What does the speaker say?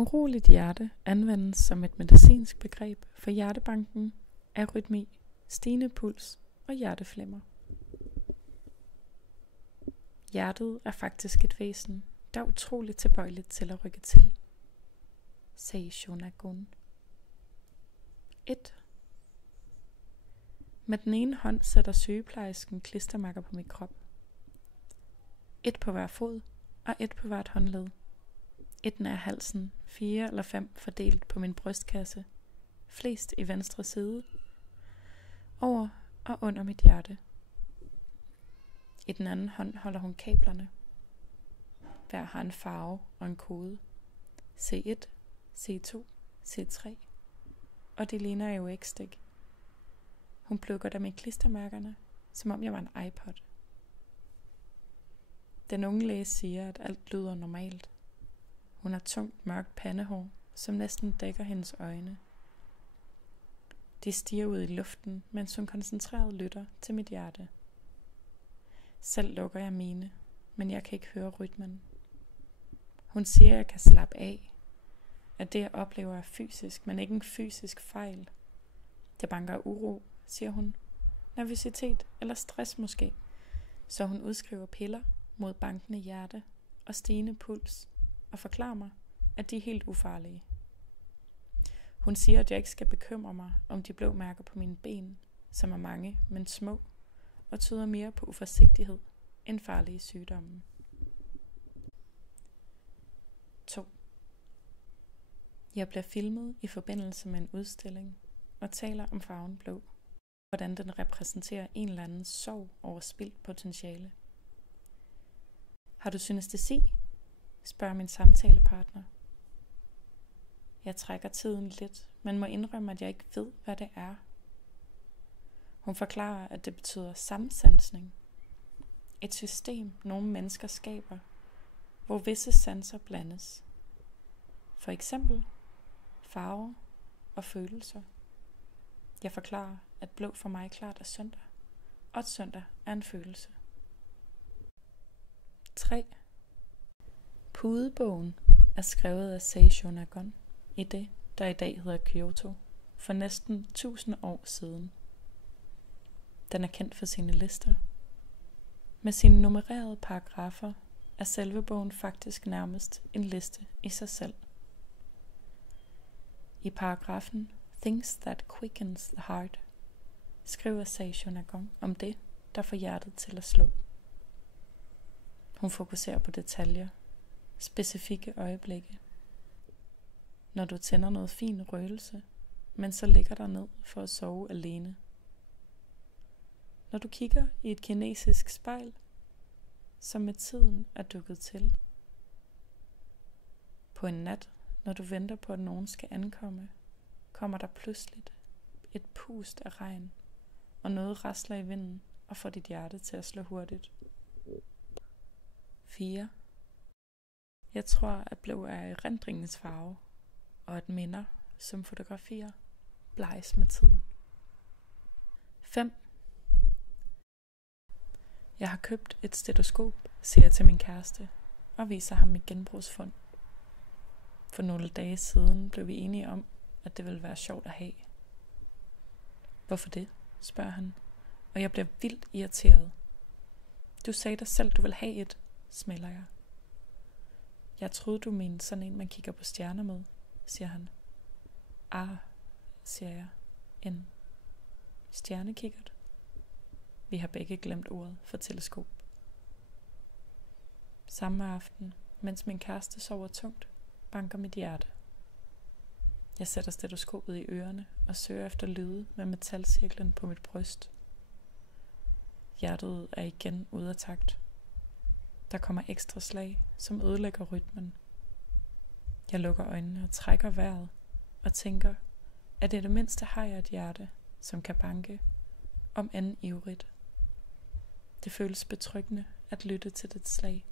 Uroligt hjerte anvendes som et medicinsk begreb for hjertebanken, arytmi, stigende puls og hjerteflimmer. Hjertet er faktisk et væsen, der er utroligt tilbøjeligt til at rykke til, sagde Shonagon. 1. Med den ene hånd sætter sygeplejersken klistermærker på min krop. 1 på hver fod og 1 på hvert håndled. 1 nær halsen, 4 eller 5 fordelt på min brystkasse, flest i venstre side, over og under mit hjerte. I den anden hånd holder hun kablerne. Hver har en farve og en kode. C1, C2, C3. Og det ligner jo AUX-stik. Hun plukker dem i klistermærkerne, som om jeg var en iPod. Den unge læge siger, at alt lyder normalt. Hun har tungt mørkt pandehår, som næsten dækker hendes øjne. De stiger ud i luften, mens hun koncentreret lytter til mit hjerte. Selv lukker jeg mine, men jeg kan ikke høre rytmen. Hun siger, at jeg kan slappe af. At det, jeg oplever, er fysisk, men ikke en fysisk fejl. Det banker uro, siger hun. Nervøsitet eller stress måske. Så hun udskriver piller mod bankende hjerte og stigende puls og forklarer mig, at de er helt ufarlige. Hun siger, at jeg ikke skal bekymre mig om de blå mærker på mine ben, som er mange, men små, og tyder mere på uforsigtighed end farlige sygdomme. 2. Jeg bliver filmet i forbindelse med en udstilling og taler om farven blå, hvordan den repræsenterer en eller anden sorg over spildt potentiale. Har du synestesi? Spørger min samtalepartner. Jeg trækker tiden lidt, men må indrømme, at jeg ikke ved, hvad det er. Hun forklarer, at det betyder samsansning. Et system, nogle mennesker skaber, hvor visse sanser blandes. For eksempel farver og følelser. Jeg forklarer, at blå for mig klart er søndag, og at søndag er en følelse. 3. Pudebogen er skrevet af Sei Shonagon i det, der i dag hedder Kyoto, for næsten 1000 år siden. Den er kendt for sine lister. Med sine nummererede paragrafer er selve bogen faktisk nærmest en liste i sig selv. I paragrafen Things That Quickens the Heart skriver Sei Shonagon om det, der får hjertet til at slå. Hun fokuserer på detaljer, specifikke øjeblikke. Når du tænder noget fin røgelse, men så ligger der ned for at sove alene. Når du kigger i et kinesisk spejl, som med tiden er dukket til. På en nat, når du venter på, at nogen skal ankomme, kommer der pludseligt et pust af regn, og noget rasler i vinden og får dit hjerte til at slå hurtigt. 4. Jeg tror, at blå er erindringens farve, og at minder, som fotografier, bleges med tiden. 5. Jeg har købt et stetoskop, siger jeg til min kæreste, og viser ham mit genbrugsfund. For nogle dage siden blev vi enige om, at det ville være sjovt at have. Hvorfor det? Spørger han, og jeg bliver vildt irriteret. Du sagde dig selv, du vil have et, smælder jeg. Jeg troede, du mente sådan en, man kigger på stjerner med, siger han. Siger jeg. En stjernekikkert. Vi har begge glemt ordet for teleskop. Samme aften, mens min kæreste sover tungt, banker mit hjerte. Jeg sætter stetoskopet i ørerne og søger efter lyde med metalcirklen på mit bryst. Hjertet er igen ude af takt. Der kommer ekstra slag, som ødelægger rytmen. Jeg lukker øjnene og trækker vejret og tænker, at det mindste har jeg et hjerte, som kan banke, om end ivrigt. Det føles betryggende at lytte til dit slag.